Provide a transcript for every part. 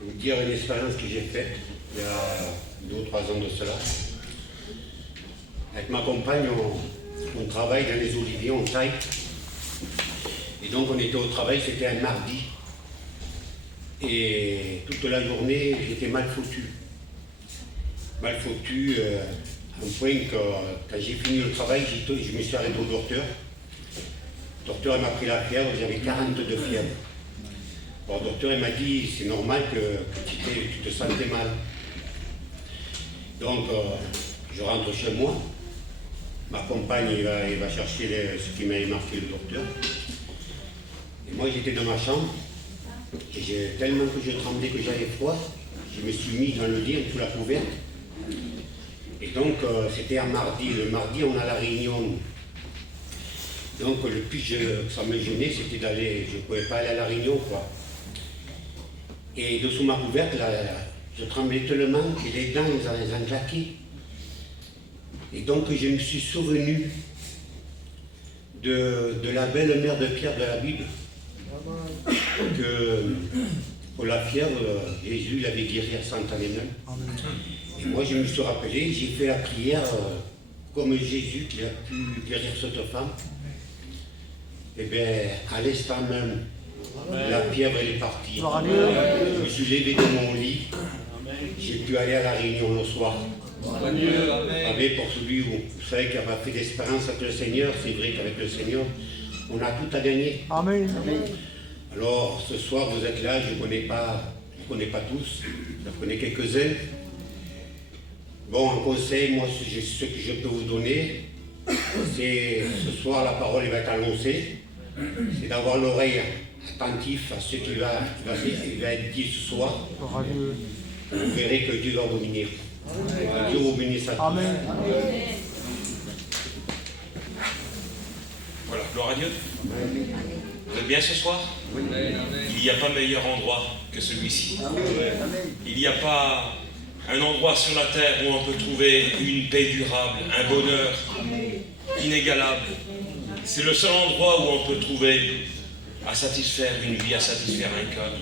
vous dire une expérience que j'ai faite il y a 2 ou 3 ans de cela. Avec ma compagne, on travaille dans les oliviers, on taille. Et donc on était au travail, c'était un mardi. Et toute la journée, j'étais mal foutu. Mal foutu, à un point que quand j'ai fini le travail, je me suis arrêté au docteur. Le docteur m'a pris la fièvre, j'avais 42 fièvres. Bon, le docteur m'a dit, c'est normal que tu te sentais mal. Donc, je rentre chez moi. Ma compagne, il va chercher ce qui m'avait marqué le docteur. Et moi, j'étais dans ma chambre. Et tellement que je tremblais, que j'avais froid, je me suis mis dans le lit, sous la couverte. Et donc, c'était un mardi. Le mardi, on a la réunion. Donc, le plus ça me gênait, c'était d'aller, je ne pouvais pas aller à la réunion, quoi. Et dessous ma couverte, là, je tremblais tellement que les dents, elles en claquaient. Et donc, je me suis souvenu de la belle mère de Pierre de la Bible, que pour la fièvre, Jésus l'avait guéri instantanément. Et moi, je me suis rappelé, j'ai fait la prière comme Jésus qui a pu guérir cette femme. Et bien, à l'instant même, la fièvre elle est partie. Je me suis levé de mon lit, j'ai pu aller à la réunion le soir. Amen. Pour celui où vous savez qui n'a pas fait d'espérance avec le Seigneur, c'est vrai qu'avec le Seigneur, on a tout à gagner. Amen. Alors, ce soir, vous êtes là, je ne connais pas tous, je connais quelques-uns. Bon, un conseil, moi, ce que je peux vous donner, c'est ce soir, la parole elle va être annoncée, c'est d'avoir l'oreille attentive à ce qui va être dit ce soir. Vous verrez que Dieu va vous bénir. Dieu vous bénisse à tous. Amen. Voilà, gloire à Dieu. Vous êtes bien ce soir? Il n'y a pas meilleur endroit que celui-ci. Il n'y a pas un endroit sur la terre où on peut trouver une paix durable, un bonheur inégalable. C'est le seul endroit où on peut trouver à satisfaire une vie, à satisfaire un cœur.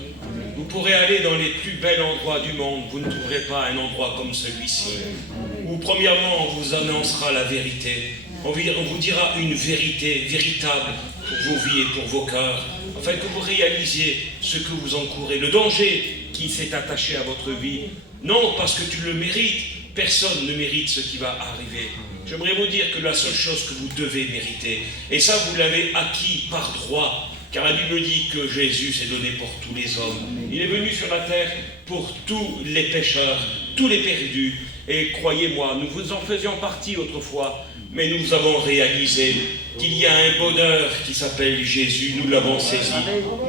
Vous pourrez aller dans les plus bels endroits du monde, vous ne trouverez pas un endroit comme celui-ci, où premièrement on vous annoncera la vérité, on vous dira une vérité véritable pour vos vies et pour vos cœurs, afin que vous réalisiez ce que vous encourez, le danger qui s'est attaché à votre vie. Non parce que tu le mérites, personne ne mérite ce qui va arriver. J'aimerais vous dire que la seule chose que vous devez mériter, et ça vous l'avez acquis par droit, car la Bible dit que Jésus s'est donné pour tous les hommes. Il est venu sur la terre pour tous les pécheurs, tous les perdus. Et croyez-moi, nous vous en faisions partie autrefois, mais nous avons réalisé qu'il y a un bonheur qui s'appelle Jésus. Nous l'avons saisi,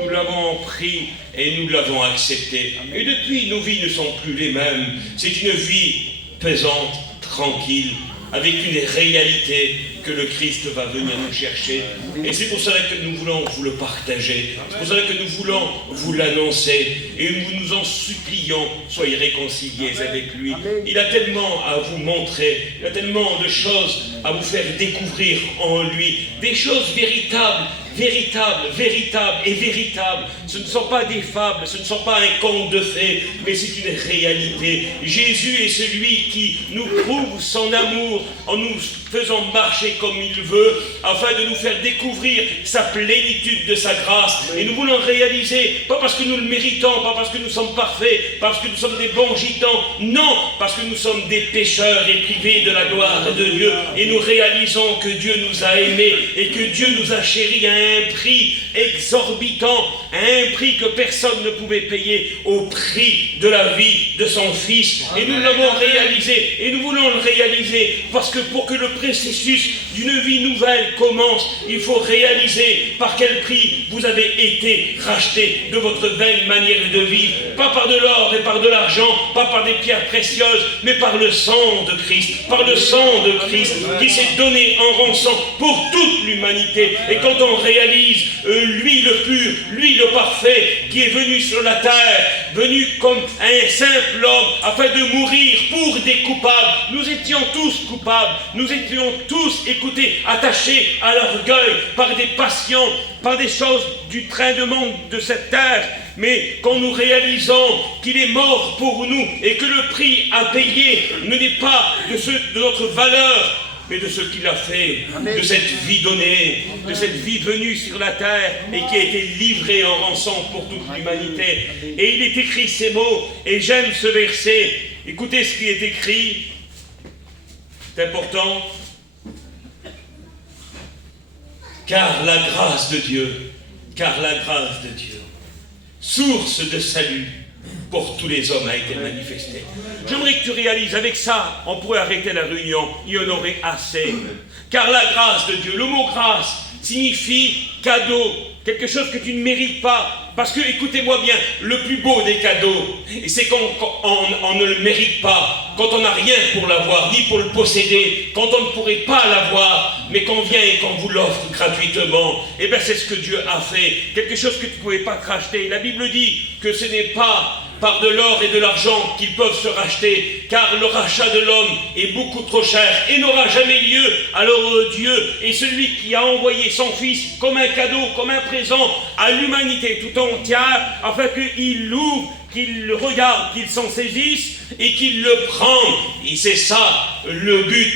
nous l'avons pris et nous l'avons accepté. Et depuis, nos vies ne sont plus les mêmes. C'est une vie pesante, tranquille, avec une réalité que le Christ va venir nous chercher. Et c'est pour cela que nous voulons vous le partager. C'est pour cela que nous voulons vous l'annoncer. Et nous en supplions, soyez réconciliés avec lui. Il a tellement à vous montrer, il a tellement de choses à vous faire découvrir en lui. Des choses véritables, véritables et véritables. Ce ne sont pas des fables, ce ne sont pas un conte de fées, mais c'est une réalité. Jésus est celui qui nous prouve son amour en nous faisant marcher comme il veut, afin de nous faire découvrir sa plénitude de sa grâce. Et nous voulons réaliser, pas parce que nous le méritons, pas parce que nous sommes parfaits, pas parce que nous sommes des bons gitans, non, parce que nous sommes des pécheurs et privés de la gloire de Dieu. Et nous réalisons que Dieu nous a aimés et que Dieu nous a chéris à un prix exorbitant, à un prix que personne ne pouvait payer, au prix de la vie de son Fils. Et nous l'avons réalisé, et nous voulons le réaliser, parce que pour que le processus d'une vie nouvelle commence, il faut réaliser par quel prix vous avez été racheté de votre vaine manière de vivre, pas par de l'or et par de l'argent, pas par des pierres précieuses, mais par le sang de Christ, par le sang de Christ qui s'est donné en rançon pour toute l'humanité. Et quand on réalise lui le pur, lui le parfait, qui est venu sur la terre, venu comme un simple homme, afin de mourir pour des coupables. Nous étions tous coupables, nous étions tous, écoutez, attachés à l'orgueil par des passions, par des choses du train de monde de cette terre mais quand nous réalisons qu'il est mort pour nous et que le prix à payer ne n'est pas de notre valeur, mais de ce qu'il a fait, de cette vie donnée, de cette vie venue sur la terre et qui a été livrée en rançon pour toute l'humanité. Et il est écrit ces mots, et j'aime ce verset. Écoutez ce qui est écrit, c'est important. Car la grâce de Dieu, source de salut pour tous les hommes a été manifestée. J'aimerais que tu réalises, avec ça, on pourrait arrêter la réunion, il y en aurait assez. Car la grâce de Dieu, le mot grâce signifie cadeau, quelque chose que tu ne mérites pas. Parce que, écoutez-moi bien, le plus beau des cadeaux, et c'est quand on ne le mérite pas, quand on n'a rien pour l'avoir, ni pour le posséder, quand on ne pourrait pas l'avoir, mais qu'on vient et qu'on vous l'offre gratuitement, et bien c'est ce que Dieu a fait, quelque chose que tu ne pouvais pas te racheter. La Bible dit que ce n'est pas par de l'or et de l'argent qu'ils peuvent se racheter, car le rachat de l'homme est beaucoup trop cher et n'aura jamais lieu. Alors Dieu est celui qui a envoyé son Fils comme un cadeau, comme un présent à l'humanité tout entière, afin qu'il l'ouvre, qu'il le regarde, qu'il s'en saisisse et qu'il le prenne. Et c'est ça le but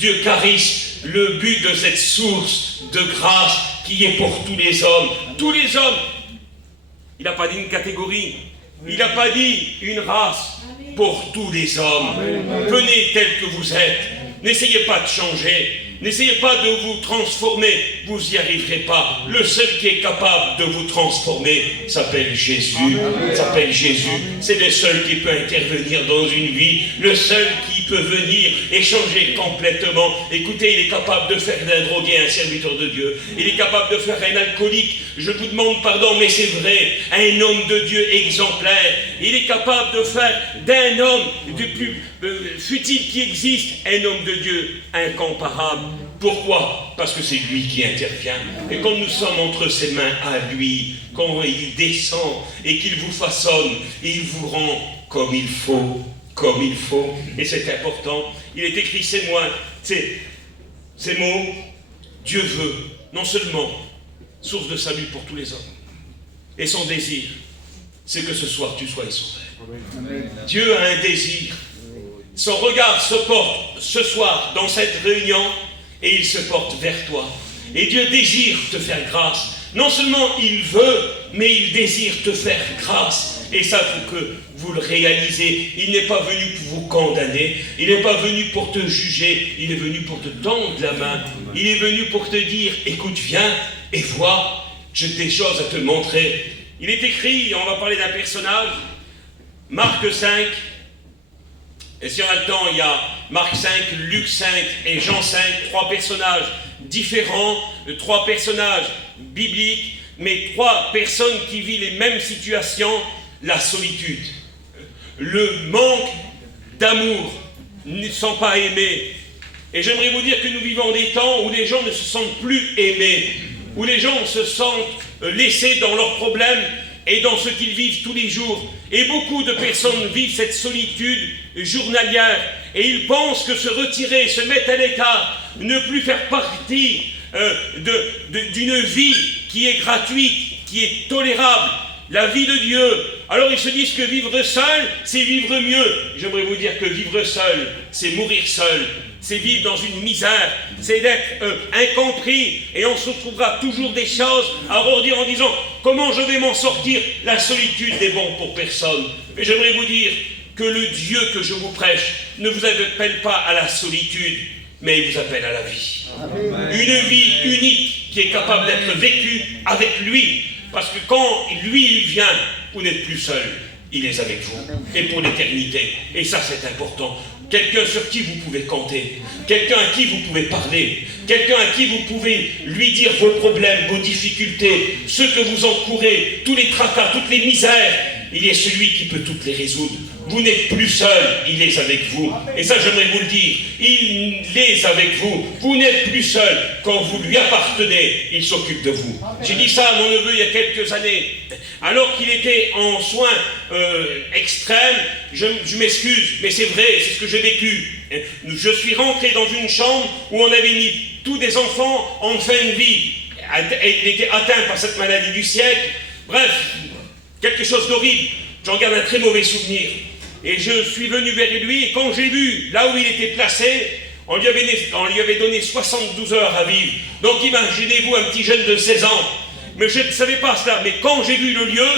d'Eucharistie, le but de cette source de grâce qui est pour tous les hommes. Tous les hommes. Il n'a pas dit une catégorie. Il n'a pas dit une race. Pour tous les hommes. Venez tels que vous êtes. N'essayez pas de changer. N'essayez pas de vous transformer. Vous n'y arriverez pas. Le seul qui est capable de vous transformer s'appelle Jésus. S'appelle Jésus. C'est le seul qui peut intervenir dans une vie. Le seul qui peut venir et changer complètement. Écoutez, il est capable de faire d'un drogué un serviteur de Dieu. Il est capable de faire un alcoolique. Je vous demande pardon, mais c'est vrai. Un homme de Dieu exemplaire. Il est capable de faire d'un homme du plus futile qui existe un homme de Dieu incomparable. Pourquoi? Parce que c'est lui qui intervient. Et quand nous sommes entre ses mains à lui, quand il descend et qu'il vous façonne, il vous rend comme il faut. Comme il faut. Et c'est important. Il est écrit ces mots. Dieu veut, non seulement source de salut pour tous les hommes, et son désir, c'est que ce soir tu sois sauvé. Amen. Dieu a un désir. Son regard se porte ce soir dans cette réunion et il se porte vers toi. Et Dieu désire te faire grâce. Non seulement il veut, mais il désire te faire grâce. Et ça, il faut que vous le réalisez. Il n'est pas venu pour vous condamner. Il n'est pas venu pour te juger. Il est venu pour te tendre la main. Il est venu pour te dire, écoute, viens et vois, j'ai des choses à te montrer. Il est écrit, on va parler d'un personnage, Marc 5, et si on a le temps, il y a Marc 5, Luc 5 et Jean 5, 3 personnages différents, 3 personnages bibliques, mais 3 personnes qui vivent les mêmes situations, la solitude, le manque d'amour, ne sont pas aimés. Et j'aimerais vous dire que nous vivons des temps où les gens ne se sentent plus aimés, où les gens se sentent laissés dans leurs problèmes et dans ce qu'ils vivent tous les jours. Et beaucoup de personnes vivent cette solitude journalière et ils pensent que se retirer, se mettre à l'écart, ne plus faire partie d'une vie qui est gratuite, qui est tolérable, la vie de Dieu. Alors ils se disent que vivre seul, c'est vivre mieux. J'aimerais vous dire que vivre seul, c'est mourir seul. C'est vivre dans une misère, c'est d'être incompris, et on se trouvera toujours des choses à redire en disant comment je vais m'en sortir. La solitude n'est bon pour personne. Mais j'aimerais vous dire que le Dieu que je vous prêche ne vous appelle pas à la solitude, mais il vous appelle à la vie. Amen. Une vie unique qui est capable d'être vécue avec lui, parce que quand lui il vient, vous n'êtes plus seul, il est avec vous, et pour l'éternité. Et ça c'est important. Quelqu'un sur qui vous pouvez compter, quelqu'un à qui vous pouvez parler, quelqu'un à qui vous pouvez lui dire vos problèmes, vos difficultés, ce que vous encourez, tous les tracas, toutes les misères. Il est celui qui peut toutes les résoudre. Vous n'êtes plus seul, il est avec vous. Et ça, j'aimerais vous le dire, il est avec vous. Vous n'êtes plus seul. Quand vous lui appartenez, il s'occupe de vous. J'ai dit ça à mon neveu il y a quelques années. Alors qu'il était en soins extrêmes, je m'excuse, mais c'est vrai, c'est ce que j'ai vécu. Je suis rentré dans une chambre où on avait mis tous des enfants en fin de vie. Il était atteint par cette maladie du siècle. Bref, quelque chose d'horrible. J'en garde un très mauvais souvenir. Et je suis venu vers lui, et quand j'ai vu là où il était placé, on lui avait donné 72 heures à vivre. Donc imaginez-vous un petit jeune de 16 ans. Mais je ne savais pas cela. Mais quand j'ai vu le lieu,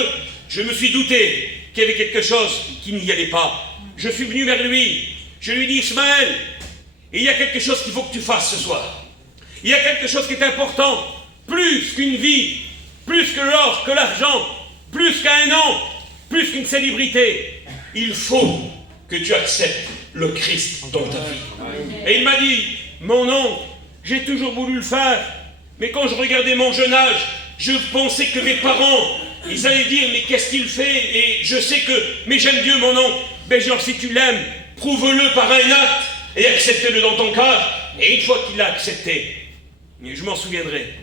je me suis douté qu'il y avait quelque chose qui n'y allait pas. Je suis venu vers lui. Je lui ai dit, Ismaël, il y a quelque chose qu'il faut que tu fasses ce soir. Il y a quelque chose qui est important. Plus qu'une vie, plus que l'or, que l'argent, plus qu'un nom, plus qu'une célébrité. Il faut que tu acceptes le Christ dans ta vie. Et il m'a dit, mon oncle, j'ai toujours voulu le faire, mais quand je regardais mon jeune âge, je pensais que mes parents, ils allaient dire, mais qu'est-ce qu'il fait? Et je sais que, mais j'aime Dieu, mon oncle. Mais genre, si tu l'aimes, prouve-le par un acte et accepte-le dans ton cœur. Et une fois qu'il l'a accepté, je m'en souviendrai.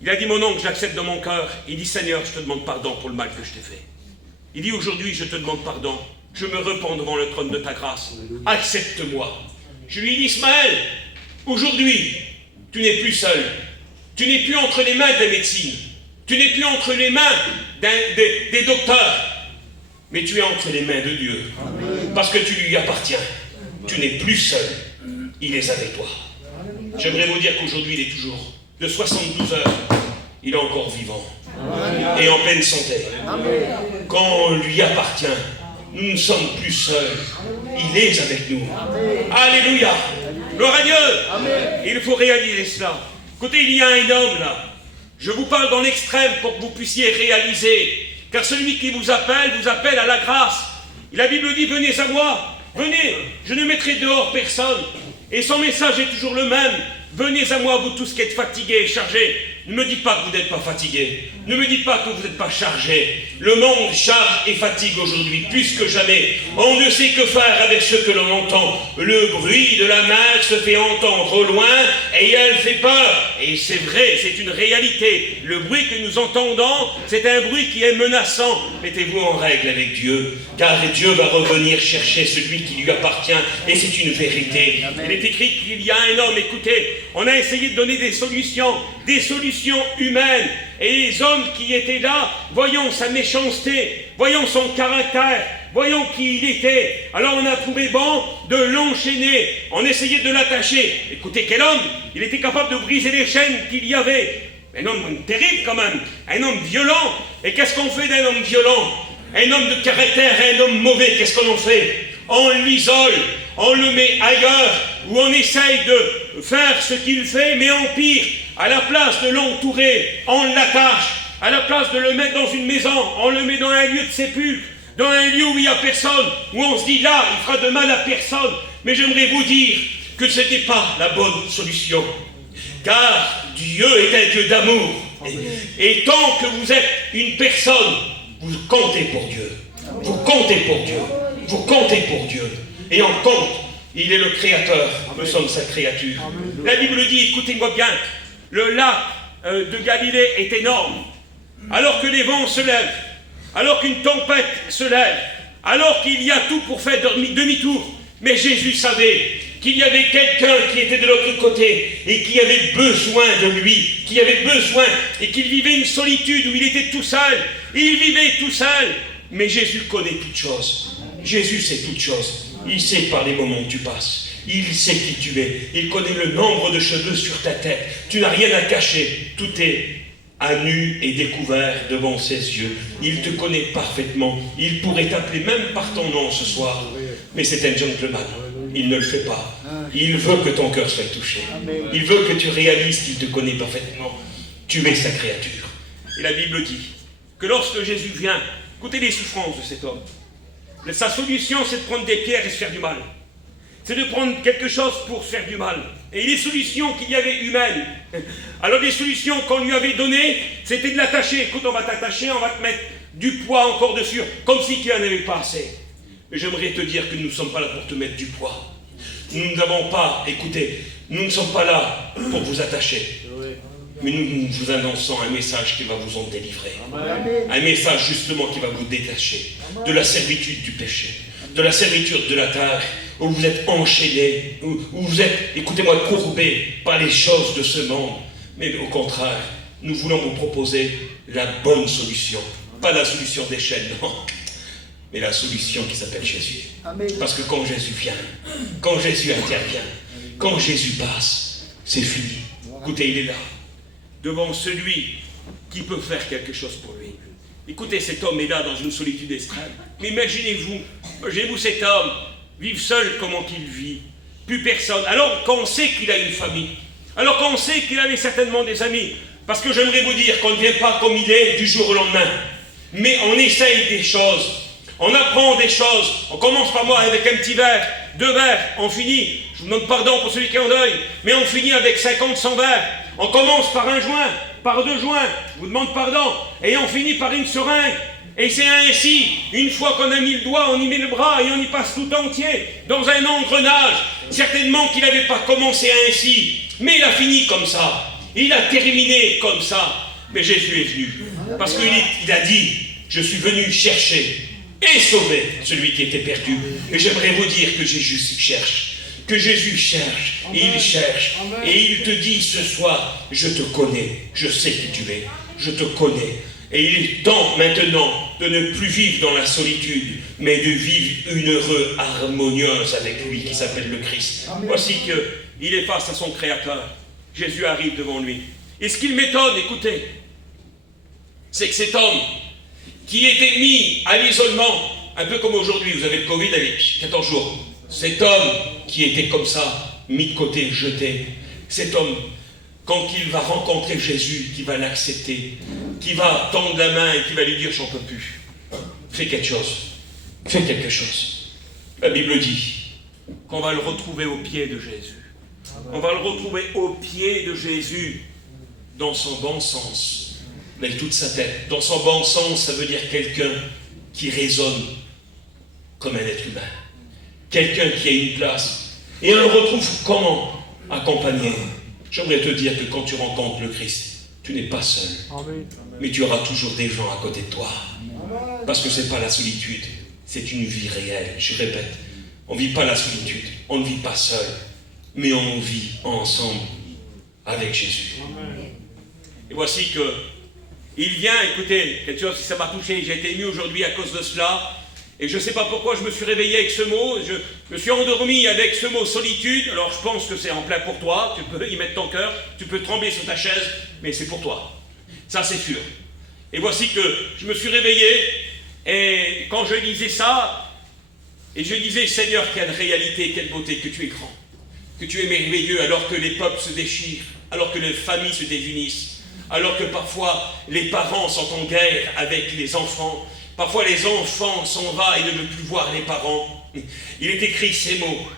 Il a dit, mon oncle, je l'accepte dans mon cœur. Il dit, Seigneur, je te demande pardon pour le mal que je t'ai fait. Il dit, aujourd'hui, je te demande pardon. Je me repens devant le trône de ta grâce. Accepte-moi. Je lui ai dit, Ismaël, aujourd'hui, tu n'es plus seul. Tu n'es plus entre les mains de la médecine. Tu n'es plus entre les mains des docteurs. Mais tu es entre les mains de Dieu. Parce que tu lui appartiens. Tu n'es plus seul. Il est avec toi. J'aimerais vous dire qu'aujourd'hui, il est toujours de 72 heures. Il est encore vivant. Et en pleine santé. Quand on lui appartient, nous ne sommes plus seuls. Il est avec nous. Alléluia. Gloire à Dieu. Il faut réaliser cela. Écoutez, il y a un homme là. Je vous parle dans l'extrême pour que vous puissiez réaliser. Car celui qui vous appelle à la grâce. La Bible dit, venez à moi. Venez, je ne mettrai dehors personne. Et son message est toujours le même. Venez à moi, vous tous qui êtes fatigués et chargés. Ne me dites pas que vous n'êtes pas fatigués. Ne me dites pas que vous n'êtes pas chargés. Le monde charge et fatigue aujourd'hui, plus que jamais. On ne sait que faire avec ce que l'on entend. Le bruit de la mer se fait entendre au loin et elle fait peur. Et c'est vrai, c'est une réalité. Le bruit que nous entendons, c'est un bruit qui est menaçant. Mettez-vous en règle avec Dieu, car Dieu va revenir chercher celui qui lui appartient. Et c'est une vérité. Il est écrit qu'il y a un homme, écoutez, on a essayé de donner des solutions humaines. Et les hommes qui étaient là, voyons sa méchanceté, voyons son caractère, voyons qui il était. Alors on a trouvé bon de l'enchaîner, on essayait de l'attacher. Écoutez, quel homme! Il était capable de briser les chaînes qu'il y avait. Un homme terrible quand même, un homme violent. Et qu'est-ce qu'on fait d'un homme violent? Un homme de caractère, un homme mauvais, qu'est-ce qu'on en fait? On l'isole, on le met ailleurs, ou on essaye de faire ce qu'il fait, mais en pire. À la place de l'entourer, on l'attache. À la place de le mettre dans une maison, on le met dans un lieu de sépulcre, dans un lieu où il n'y a personne, où on se dit là, il fera de mal à personne. Mais j'aimerais vous dire que ce n'était pas la bonne solution. Car Dieu est un Dieu d'amour. Et tant que vous êtes une personne, vous comptez pour Dieu. Vous comptez pour Dieu. Vous comptez pour Dieu. Et en compte, il est le Créateur. Nous sommes sa créature. La Bible dit, écoutez-moi bien, le lac de Galilée est énorme. Alors que les vents se lèvent, alors qu'une tempête se lève, alors qu'il y a tout pour faire demi-tour. Mais Jésus savait qu'il y avait quelqu'un qui était de l'autre côté et qui avait besoin de lui, qui avait besoin et qu'il vivait une solitude où il était tout seul. Il vivait tout seul. Mais Jésus connaît toutes choses. Jésus sait toutes choses. Il sait par les moments que tu passes. Il sait qui tu es. Il connaît le nombre de cheveux sur ta tête. Tu n'as rien à cacher. Tout est à nu et découvert devant ses yeux. Il te connaît parfaitement. Il pourrait t'appeler même par ton nom ce soir. Mais c'est un gentleman. Il ne le fait pas. Il veut que ton cœur soit touché. Il veut que tu réalises qu'il te connaît parfaitement. Tu es sa créature. Et la Bible dit que lorsque Jésus vient, écoutez les souffrances de cet homme. Sa solution, c'est de prendre des pierres et se faire du mal. C'est de prendre quelque chose pour se faire du mal. Et les solutions qu'il y avait humaines, alors les solutions qu'on lui avait données, c'était de l'attacher. Écoute, on va t'attacher, on va te mettre du poids encore dessus, comme si tu n'en avais pas assez. Mais j'aimerais te dire que nous ne sommes pas là pour te mettre du poids. Nous n'avons pas, écoutez, nous ne sommes pas là pour vous attacher. Mais nous vous annonçons un message qui va vous en délivrer. Un message justement qui va vous détacher de la servitude du péché, de la servitude de la terre, où vous êtes enchaînés, où vous êtes, écoutez-moi, courbés par les choses de ce monde. Mais au contraire, nous voulons vous proposer la bonne solution. Pas la solution des chaînes, non. Mais la solution qui s'appelle Jésus. Amen. Parce que quand Jésus vient, quand Jésus intervient, quand Jésus passe, c'est fini. Écoutez, il est là, devant celui qui peut faire quelque chose pour lui. Écoutez, cet homme est là dans une solitude extrême. Mais imaginez-vous cet homme vivre seul, comment qu'il vit. Plus personne. Alors qu'on sait qu'il a une famille. Alors qu'on sait qu'il avait certainement des amis. Parce que j'aimerais vous dire qu'on ne vient pas comme il est du jour au lendemain. Mais on essaye des choses. On apprend des choses. On commence par moi avec un petit verre, 2 verres, on finit. Je vous demande pardon pour celui qui est en deuil. Mais on finit avec 50, 100 verres. On commence par 1 joint, par 2 joints. Je vous demande pardon. Et on finit par une seringue. Et c'est ainsi, une fois qu'on a mis le doigt, on y met le bras et on y passe tout entier, dans un engrenage. Certainement qu'il n'avait pas commencé ainsi, mais il a fini comme ça. Il a terminé comme ça. Mais Jésus est venu, parce qu'il a dit, je suis venu chercher et sauver celui qui était perdu. Et j'aimerais vous dire que Jésus cherche, que Jésus cherche, et il cherche, et il te dit ce soir, je te connais, je sais qui tu es, je te connais. Et il est temps maintenant de ne plus vivre dans la solitude, mais de vivre une heure harmonieuse avec lui qui s'appelle le Christ. Amen. Voici qu'il est face à son Créateur. Jésus arrive devant lui. Et ce qui m'étonne, écoutez, c'est que cet homme qui était mis à l'isolement, un peu comme aujourd'hui, vous avez le Covid avec 14 jours, cet homme qui était comme ça, mis de côté, jeté, cet homme, quand il va rencontrer Jésus, qui va l'accepter, qui va tendre la main et qui va lui dire « j'en peux plus », fais quelque chose, fais quelque chose. La Bible dit qu'on va le retrouver au pied de Jésus. On va le retrouver au pied de Jésus, dans son bon sens, avec toute sa tête. Dans son bon sens, ça veut dire quelqu'un qui raisonne comme un être humain. Quelqu'un qui a une place. Et on le retrouve comment? Accompagné. J'aimerais te dire que quand tu rencontres le Christ, tu n'es pas seul. Amen. Mais tu auras toujours des gens à côté de toi. Amen. Parce que ce n'est pas la solitude, c'est une vie réelle. Je répète, on ne vit pas la solitude, on ne vit pas seul, mais on vit ensemble avec Jésus. Amen. Et voici que il vient, écoutez, quelque chose qui ça m'a touché, j'ai été ému aujourd'hui à cause de cela. Et je ne sais pas pourquoi je me suis réveillé avec ce mot, je me suis endormi avec ce mot solitude. Alors je pense que c'est en plein pour toi, tu peux y mettre ton cœur, tu peux trembler sur ta chaise, mais c'est pour toi. Ça c'est sûr. Et voici que je me suis réveillé, et quand je lisais ça, et je disais, Seigneur, quelle réalité, quelle beauté, que tu es grand, que tu es merveilleux, alors que les peuples se déchirent, alors que les familles se désunissent, alors que parfois les parents sont en guerre avec les enfants. Parfois les enfants s'en vont et ne veulent plus voir les parents. Il est écrit ces mots.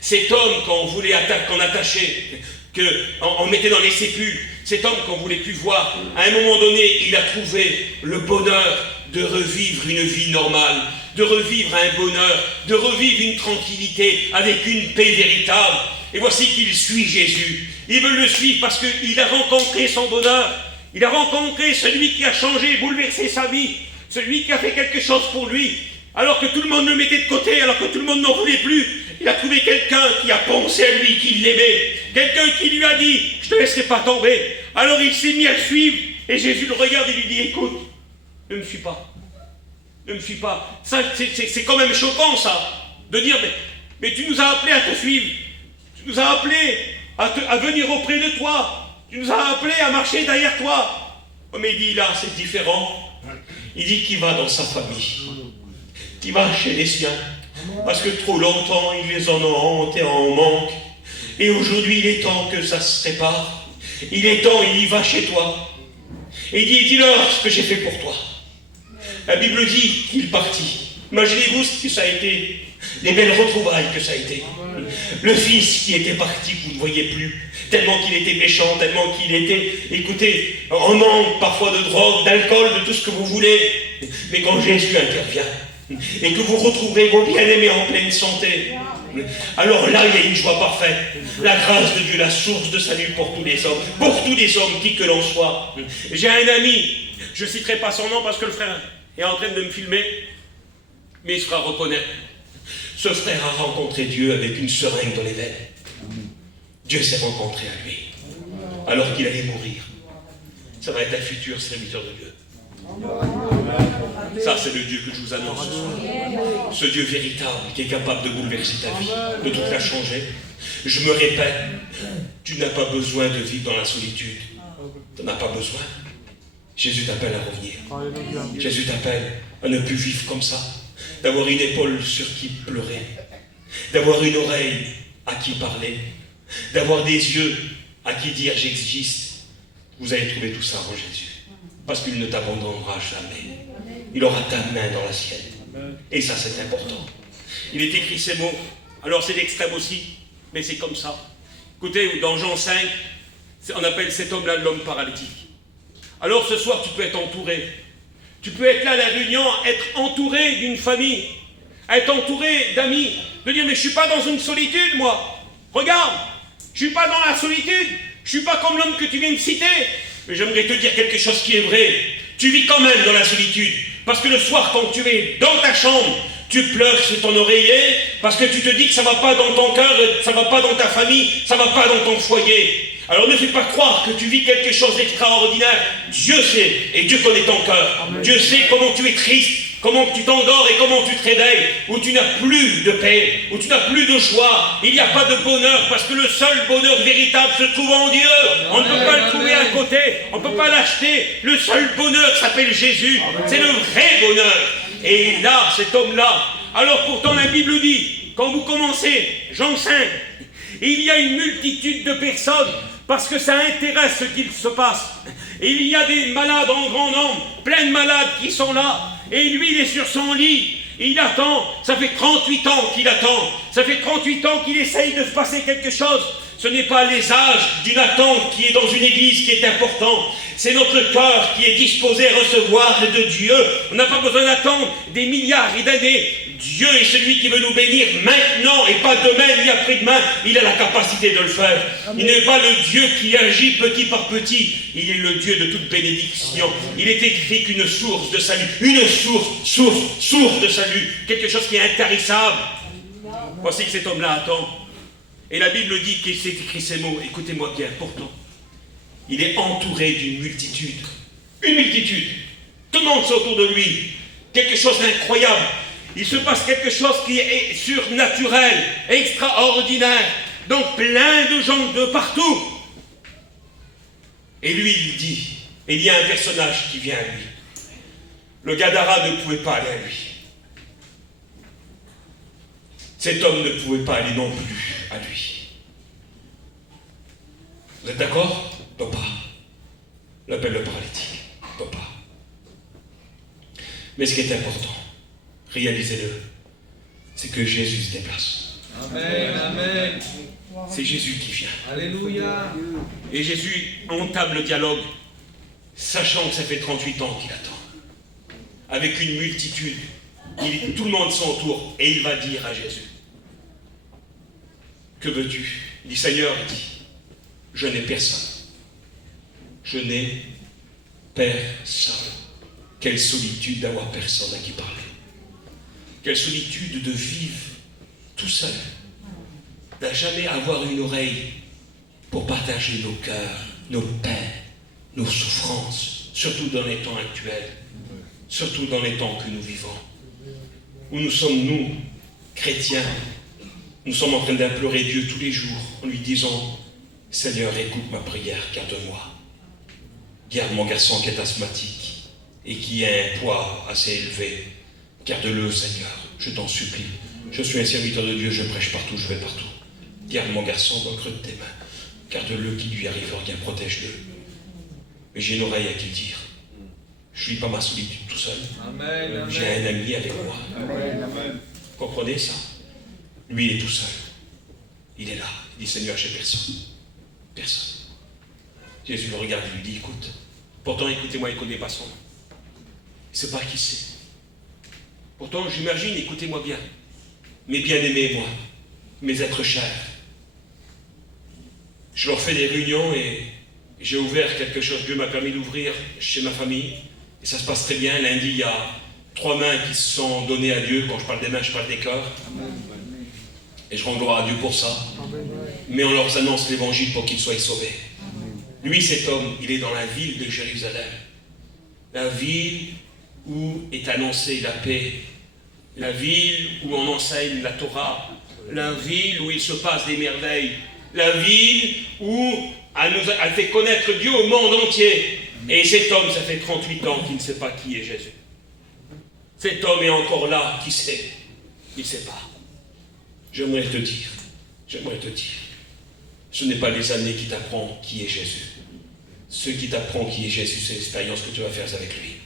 Cet homme qu'on voulait qu'on attachait, qu'on mettait dans les sépulcres, cet homme qu'on ne voulait plus voir, à un moment donné, il a trouvé le bonheur de revivre une vie normale, de revivre un bonheur, de revivre une tranquillité avec une paix véritable. Et voici qu'il suit Jésus. Il veut le suivre parce qu'il a rencontré son bonheur. Il a rencontré celui qui a changé, bouleversé sa vie. Celui qui a fait quelque chose pour lui, alors que tout le monde le mettait de côté, alors que tout le monde n'en voulait plus, il a trouvé quelqu'un qui a pensé à lui, qui l'aimait, quelqu'un qui lui a dit, je ne te laisserai pas tomber. Alors il s'est mis à le suivre, et Jésus le regarde et lui dit, écoute, ne me suis pas, ne me suis pas. Ça, c'est quand même choquant ça, de dire, mais tu nous as appelés à te suivre, tu nous as appelés à venir auprès de toi, tu nous as appelés à marcher derrière toi. Oh, mais il dit là, c'est différent. Il dit qu'il va dans sa famille, qu'il va chez les siens, parce que trop longtemps ils les en ont et en manquent. Et aujourd'hui il est temps que ça se répare. Il est temps, il y va chez toi. Et il dit, dis-leur ce que j'ai fait pour toi. La Bible dit qu'il partit. Imaginez-vous ce que ça a été, les belles retrouvailles que ça a été. Le fils qui était parti, que vous ne voyez plus, tellement qu'il était méchant, tellement qu'il était, écoutez, en manque parfois de drogue, d'alcool, de tout ce que vous voulez. Mais quand Jésus intervient, et que vous retrouverez vos bien-aimés en pleine santé, alors là, il y a une joie parfaite. La grâce de Dieu, la source de salut pour tous les hommes, qui que l'on soit. J'ai un ami, je ne citerai pas son nom parce que le frère est en train de me filmer, mais il se fera reconnaître. Ce frère a rencontré Dieu avec une seringue dans les veines. Dieu s'est rencontré à lui, alors qu'il allait mourir. Ça va être un futur serviteur de Dieu. Ça, c'est le Dieu que je vous annonce ce soir. Ce Dieu véritable qui est capable de bouleverser ta vie, de toute la changer. Je me répète, tu n'as pas besoin de vivre dans la solitude. Tu n'en as pas besoin. Jésus t'appelle à revenir. Jésus t'appelle à ne plus vivre comme ça. D'avoir une épaule sur qui pleurer. D'avoir une oreille à qui parler. D'avoir des yeux à qui dire j'existe. Vous allez trouver tout ça en Jésus. Parce qu'il ne t'abandonnera jamais. Il aura ta main dans la sienne. Et ça, c'est important. Il est écrit ces mots. Alors, c'est l'extrême aussi, mais c'est comme ça. Écoutez, dans Jean 5, on appelle cet homme-là l'homme paralytique. Alors, ce soir, tu peux être entouré. Tu peux être là à la réunion, être entouré d'une famille, être entouré d'amis, de dire, mais je ne suis pas dans une solitude, moi. Regarde, je ne suis pas dans la solitude. Je ne suis pas comme l'homme que tu viens de citer. Mais j'aimerais te dire quelque chose qui est vrai. Tu vis quand même dans la solitude. Parce que le soir, quand tu es dans ta chambre, tu pleures sur ton oreiller parce que tu te dis que ça ne va pas dans ton cœur, ça ne va pas dans ta famille, ça ne va pas dans ton foyer. Alors ne fais pas croire que tu vis quelque chose d'extraordinaire. Dieu sait, et Dieu connaît ton cœur. Dieu sait comment tu es triste, comment tu t'endors et comment tu te réveilles, où tu n'as plus de paix, où tu n'as plus de joie. Il n'y a pas de bonheur parce que le seul bonheur véritable se trouve en Dieu. On ne peut pas le trouver à côté, on ne peut pas l'acheter. Le seul bonheur s'appelle Jésus. C'est le vrai bonheur. Et là, cet homme-là, alors pourtant la Bible dit, quand vous commencez, Jean 5, il y a une multitude de personnes parce que ça intéresse ce qu'il se passe. Et il y a des malades en grand nombre, plein de malades qui sont là. Et lui, il est sur son lit. Il attend. Ça fait 38 ans qu'il attend. Ça fait 38 ans qu'il essaye de se passer quelque chose. Ce n'est pas les âges d'une attente qui est dans une église qui est important. C'est notre cœur qui est disposé à recevoir de Dieu. On n'a pas besoin d'attendre des milliards d'années. Dieu est celui qui veut nous bénir maintenant et pas demain ni après-demain. Il a la capacité de le faire. Il n'est pas le Dieu qui agit petit par petit. Il est le Dieu de toute bénédiction. Il est écrit qu'une source de salut, une source de salut, quelque chose qui est intarissable. Voici que cet homme-là attend. Et la Bible dit qu'il s'est écrit ces mots. Écoutez-moi bien, pourtant. Il est entouré d'une multitude. Une multitude. Tout le monde est autour de lui. Quelque chose d'incroyable. Il se passe quelque chose qui est surnaturel, extraordinaire. Donc plein de gens de partout. Et lui, il dit, et il y a un personnage qui vient à lui. Le Gadara ne pouvait pas aller à lui. Cet homme ne pouvait pas aller non plus à lui. Vous êtes d'accord? Il ne peut pas. Il appelle le paralytique. Il ne peut pas. Mais ce qui est important, réalisez-le, c'est que Jésus se déplace. Amen, amen. C'est Jésus qui vient. Alléluia. Et Jésus entame le dialogue, sachant que ça fait 38 ans qu'il attend. Avec une multitude, tout le monde s'entoure et il va dire à Jésus, que veux-tu? Il dit, Seigneur, il dit, je n'ai personne. Je n'ai personne. Quelle solitude d'avoir personne à qui parler. Quelle solitude de vivre tout seul. De jamais avoir une oreille pour partager nos cœurs, nos peines, nos souffrances, surtout dans les temps actuels, surtout dans les temps que nous vivons. Où nous sommes, nous, chrétiens, nous sommes en train d'implorer Dieu tous les jours en lui disant, Seigneur, écoute ma prière, garde-moi. Garde mon garçon qui est asthmatique et qui a un poids assez élevé. Garde-le, Seigneur, je t'en supplie. Je suis un serviteur de Dieu, je prêche partout, je vais partout. Garde mon garçon dans le creux de tes mains. Garde-le, qui lui arrive rien, protège-le. Mais j'ai une oreille à qui le dire. Je ne suis pas ma solitude tout seul. Amen, j'ai un ami avec moi. Amen, amen. Comprenez ça? Lui, il est tout seul. Il est là. Il dit, Seigneur, j'ai personne. Personne. Jésus le regarde et lui dit, écoute. Pourtant, écoutez-moi, il ne connaît pas son nom. Il ne sait pas qui c'est. Pourtant, j'imagine, écoutez-moi bien. Mes bien-aimés, moi. Mes êtres chers. Je leur fais des réunions et j'ai ouvert quelque chose. Dieu m'a permis d'ouvrir chez ma famille. Et ça se passe très bien. Lundi, il y a 3 mains qui se sont données à Dieu. Quand je parle des mains, je parle des cœurs. Et je rends gloire à Dieu pour ça. Mais on leur annonce l'évangile pour qu'ils soient sauvés. Lui, cet homme, il est dans la ville de Jérusalem. la ville où est annoncée la paix, la ville où on enseigne la Torah, la ville où il se passe des merveilles, la ville où elle fait connaître Dieu au monde entier. Et cet homme, ça fait 38 ans qu'il ne sait pas qui est Jésus. Cet homme est encore là, qui sait? Il ne sait pas. J'aimerais te dire, ce n'est pas les années qui t'apprennent qui est Jésus. Ce qui t'apprend qui est Jésus, c'est l'expérience que tu vas faire avec lui.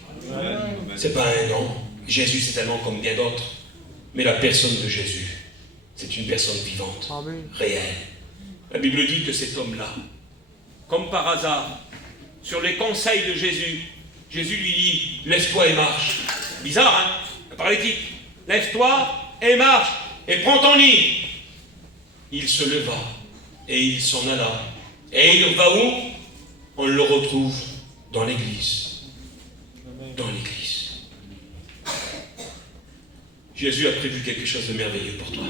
Ce n'est pas un nom. Jésus, c'est un nom comme bien d'autres. Mais la personne de Jésus, c'est une personne vivante, réelle. La Bible dit que cet homme-là, comme par hasard, sur les conseils de Jésus, Jésus lui dit, lève-toi et marche. Bizarre, hein? La paralytique. Lève-toi et marche, et prends ton lit. Il se leva, et il s'en alla. Et il va où? On le retrouve dans l'église. Dans l'église. Jésus a prévu quelque chose de merveilleux pour toi.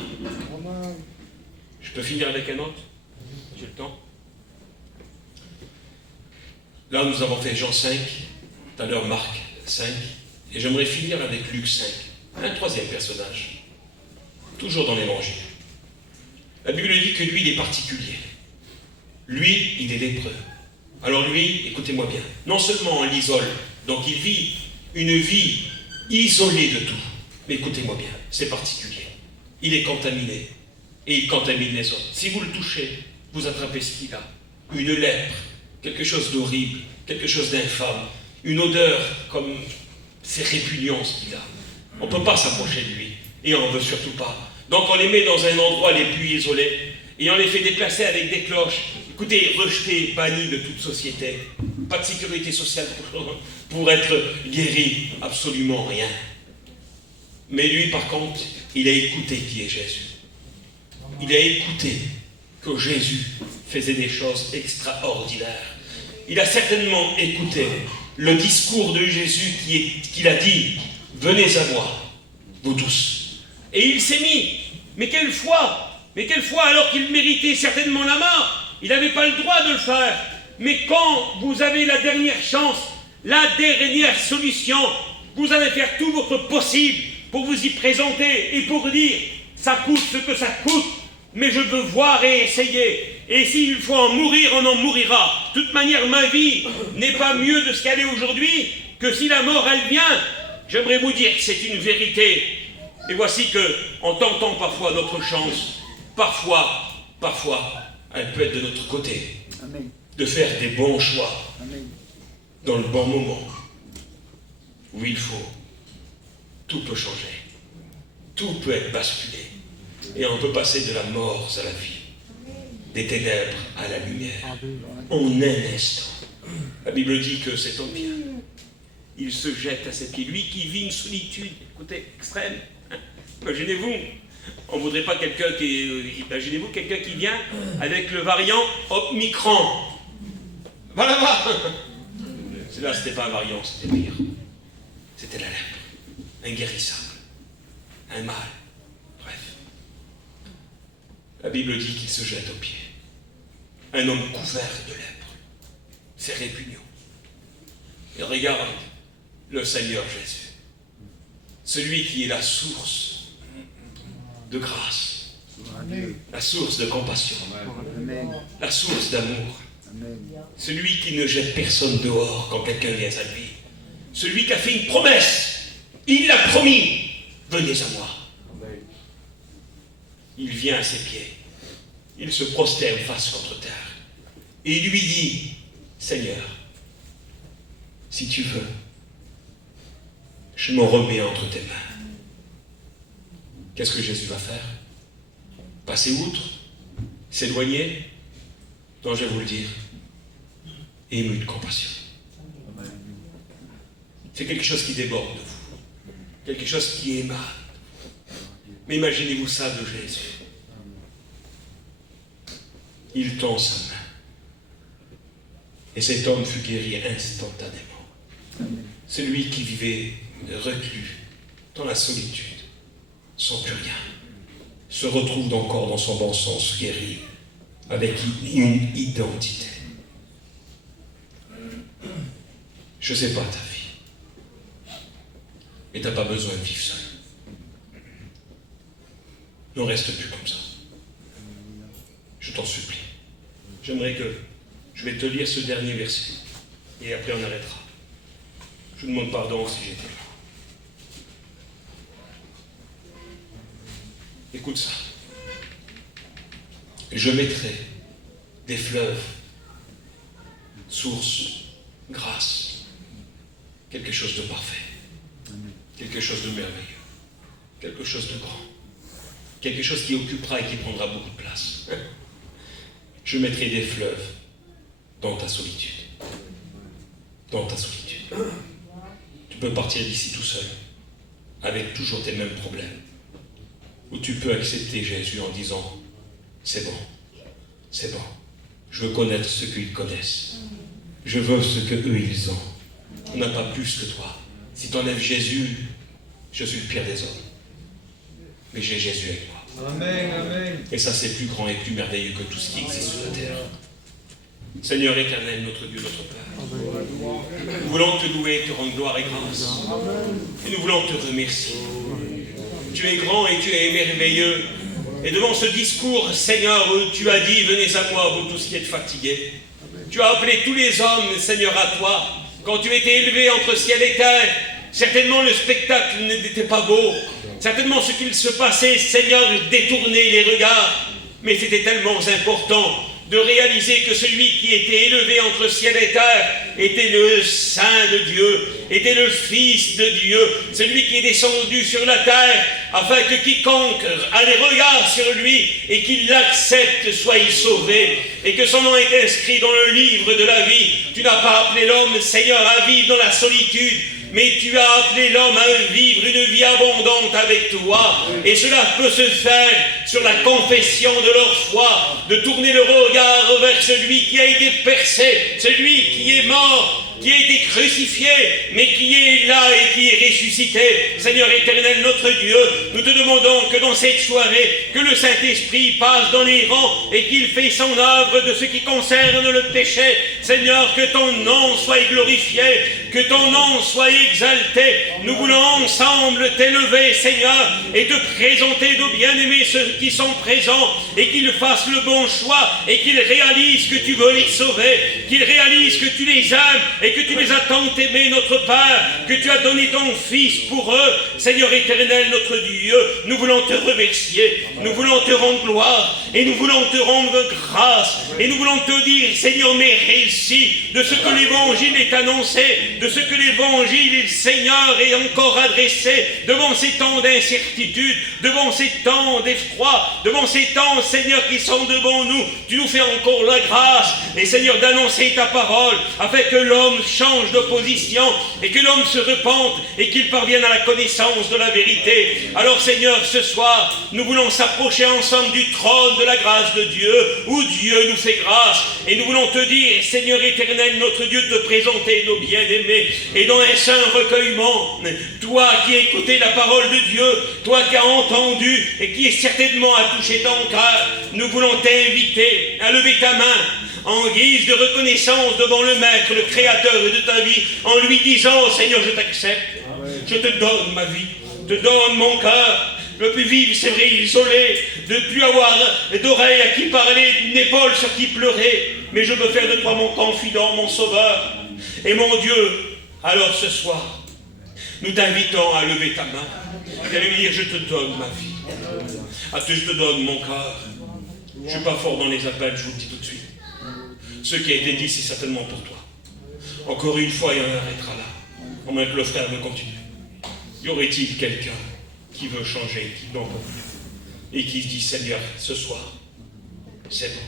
Je peux finir avec un autre? J'ai le temps. Là, nous avons fait Jean 5, tout à l'heure Marc 5, et j'aimerais finir avec Luc 5, un troisième personnage, toujours dans l'évangile. La Bible dit que lui, il est particulier. Lui, il est lépreux. Alors lui, écoutez-moi bien, non seulement on l'isole, donc il vit une vie isolée de tout, mais écoutez-moi bien, c'est particulier. Il est contaminé, et il contamine les autres. Si vous le touchez, vous attrapez ce qu'il a, une lèpre, quelque chose d'horrible, quelque chose d'infâme, une odeur comme c'est répugnant ce qu'il a. On ne peut pas s'approcher de lui, et on ne veut surtout pas. Donc on les met dans un endroit les plus isolés, et on les fait déplacer avec des cloches. Écoutez, rejetés, bannis de toute société. Pas de sécurité sociale pour être guéri, absolument rien. Mais lui, par contre, il a écouté qui est Jésus. Il a écouté que Jésus faisait des choses extraordinaires. Il a certainement écouté le discours de Jésus qu'il a dit, « Venez à moi, vous tous. » Et il s'est mis. Mais quelle foi alors qu'il méritait certainement la mort. Il n'avait pas le droit de le faire. Mais quand vous avez la dernière chance, la dernière solution, vous allez faire tout votre possible pour vous y présenter et pour dire, ça coûte ce que ça coûte, mais je veux voir et essayer. Et s'il faut en mourir, on en mourira. De toute manière, ma vie n'est pas mieux de ce qu'elle est aujourd'hui que si la mort, elle vient. J'aimerais vous dire que c'est une vérité. Et voici que, en tentant parfois notre chance, parfois, elle peut être de notre côté. Amen. De faire des bons choix. Amen. Dans le bon moment où il faut. Tout peut changer. Tout peut être basculé. Et on peut passer de la mort à la vie. Des ténèbres à la lumière. En un instant. La Bible dit que cet homme vient. Il se jette à ses pieds. Lui qui vit une solitude, écoutez, extrême. Imaginez-vous. On ne voudrait pas quelqu'un imaginez-vous quelqu'un qui vient avec le variant Omicron. Voilà. Là, ce n'était pas un variant, c'était pire. C'était la lèpre, inguérissable, un mal. Bref. La Bible dit qu'il se jette aux pieds. Un homme couvert de lèpre. C'est répugnant. Et regarde le Seigneur Jésus. Celui qui est la source de grâce, la source de compassion, la source d'amour, celui qui ne jette personne dehors quand quelqu'un vient à lui, celui qui a fait une promesse, il l'a promis, venez à moi. Il vient à ses pieds, il se prosterne face contre terre, et il lui dit, Seigneur, si tu veux, je m'en remets entre tes mains. Qu'est-ce que Jésus va faire? Passer outre? S'éloigner? Non, je vais vous le dire. Ému de compassion. C'est quelque chose qui déborde de vous. Quelque chose qui émane. Mais imaginez-vous ça de Jésus. Il tend sa main. Et cet homme fut guéri instantanément. Celui qui vivait reclus dans la solitude, sans plus rien, se retrouve encore dans son bon sens guéri, avec une identité. Je ne sais pas ta vie. Et tu n'as pas besoin de vivre seul. Ne reste plus comme ça. Je t'en supplie. Je vais te lire ce dernier verset. Et après on arrêtera. Je vous demande pardon si j'étais là. Écoute ça. Je mettrai des fleuves, sources, grâce, quelque chose de parfait, quelque chose de merveilleux, quelque chose de grand, quelque chose qui occupera et qui prendra beaucoup de place. Je mettrai des fleuves dans ta solitude. Dans ta solitude. Tu peux partir d'ici tout seul, avec toujours tes mêmes problèmes. Ou tu peux accepter Jésus en disant, c'est bon, je veux connaître ce qu'ils connaissent. Je veux ce qu'eux ils ont. On n'a pas plus que toi. Si tu enlèves Jésus, je suis le pire des hommes. Mais j'ai Jésus avec moi. Amen, amen. Et ça, c'est plus grand et plus merveilleux que tout ce qui existe sur la terre. Seigneur éternel, notre Dieu, notre Père, nous voulons te louer, te rendre gloire et grâce. Et nous voulons te remercier. Tu es grand et tu es merveilleux. Et devant ce discours, Seigneur, où tu as dit, venez à moi, vous tous qui êtes fatigués. Tu as appelé tous les hommes, Seigneur, à toi. Quand tu étais élevé entre ciel et terre, certainement le spectacle n'était pas beau. Certainement ce qu'il se passait, Seigneur, détournait les regards. Mais c'était tellement important de réaliser que celui qui était élevé entre ciel et terre était le Saint de Dieu, était le Fils de Dieu, celui qui est descendu sur la terre, afin que quiconque a les regards sur lui et qu'il l'accepte soit sauvé, et que son nom est inscrit dans le livre de la vie. Tu n'as pas appelé l'homme, Seigneur, à vivre dans la solitude, mais tu as appelé l'homme à vivre une vie abondante avec toi. Et cela peut se faire sur la confession de leur foi, de tourner le regard vers celui qui a été percé, celui qui est mort, qui a été crucifié, mais qui est là et qui est ressuscité. Seigneur éternel, notre Dieu, nous te demandons que dans cette soirée, que le Saint-Esprit passe dans les rangs et qu'il fait son œuvre de ce qui concerne le péché. Seigneur, que ton nom soit glorifié, que ton nom soit exalté. Nous voulons ensemble t'élever, Seigneur, et te présenter nos bien-aimés, ceux qui sont présents, et qu'ils fassent le bon choix, et qu'ils réalisent que tu veux les sauver, qu'ils réalisent que tu les aimes, et que tu les as tant aimés, notre Père, que tu as donné ton Fils pour eux. Seigneur éternel, notre Dieu, nous voulons te remercier, nous voulons te rendre gloire, et nous voulons te rendre grâce, et nous voulons te dire, Seigneur, mes récits de ce que l'Évangile est annoncé, de ce que l'Évangile, Seigneur, est encore adressé devant ces temps d'incertitude, devant ces temps d'effroi, devant ces temps, Seigneur, qui sont devant nous. Tu nous fais encore la grâce, et Seigneur, d'annoncer ta parole, afin que l'homme change de position, et que l'homme se repente, et qu'il parvienne à la connaissance de la vérité. Alors, Seigneur, ce soir, nous voulons s'approcher ensemble du trône de la grâce de Dieu, où Dieu nous fait grâce, et nous voulons te dire, Seigneur éternel, notre Dieu, te présenter nos bien-aimés, et dans un saint recueillement, toi qui as écouté la parole de Dieu, toi qui as entendu, et qui est certainement à toucher ton cœur, nous voulons t'inviter à lever ta main, en guise de reconnaissance devant le Maître, le Créateur de ta vie, en lui disant, Seigneur, je t'accepte, je te donne ma vie, je te donne mon cœur. Je peux vivre, c'est vrai, isolé, de ne plus avoir d'oreille à qui parler, d'une épaule sur qui pleurer, mais je veux faire de toi mon confident, mon sauveur, et mon Dieu. Alors ce soir, nous t'invitons à lever ta main, et à lui dire, je te donne ma vie, je te donne mon cœur. Je ne suis pas fort dans les appels, je vous le dis tout de suite. Ce qui a été dit, c'est certainement pour toi. Encore une fois, il en arrêtera là, au moins que le frère me continue. Y aurait-il quelqu'un qui veut changer, qui n'en peut plus, et qui se dit, Seigneur, ce soir, c'est bon.